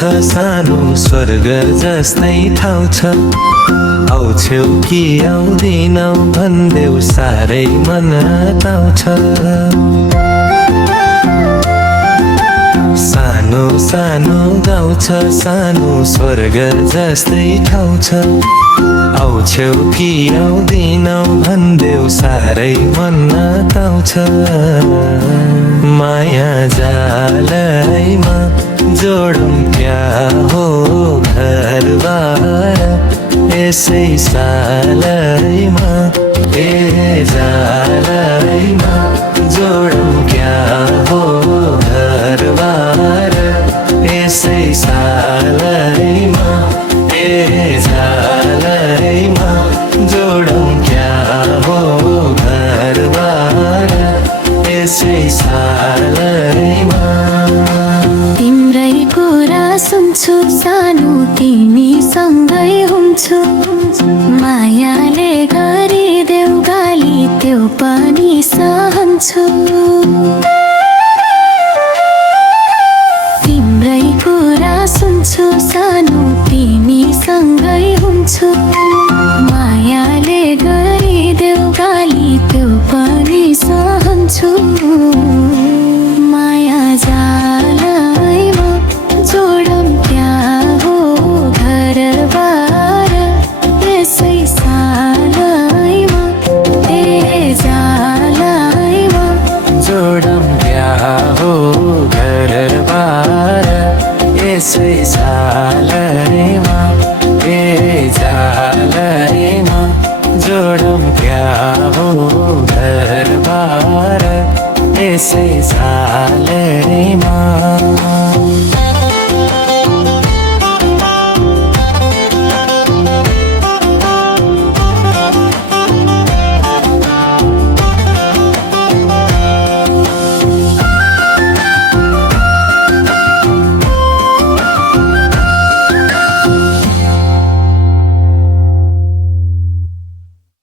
सानो स्वर्ग जस्तै ठाउँ छ। आउँछौ कि आउँदिनौ भन्देऊ साह्रै मन ताउँछ। सानो सानो गाउँ छ, सानो स्वर्ग जस्तै ठाउँ छ। आउँछौ कि आउँदिनौ भन्देऊ साह्रै मन ताउँछ। माया जालैमा जोडौँ क्या हो घरबार, यसै सालैमा ए जालैमा जोडौँ क्या हो घरबार, यसै सालैमा ए जालैमा जोडौँ क्या हो घरबार, यसै सालैमा। तिम्रै कुरा सुन्छु सानो तिमीसँगै हुन्छु। मायाले गरिदेऊ गाली त्यो पनि सहन्छु। तिम्रै कुरा सुन्छु सानो तिमीसँगै हुन्छु। मायाले गरिदेऊ गाली त्यो पनि सहन्छु। माया जालैमा जोडौँ क्या हो घरबार, यसै सालैमा ए जालैमा जोडौँ क्या हो घरबार, यसै सालैमा ए जालैमा जोडौँ क्या हो घरबार, यसै सालैमा।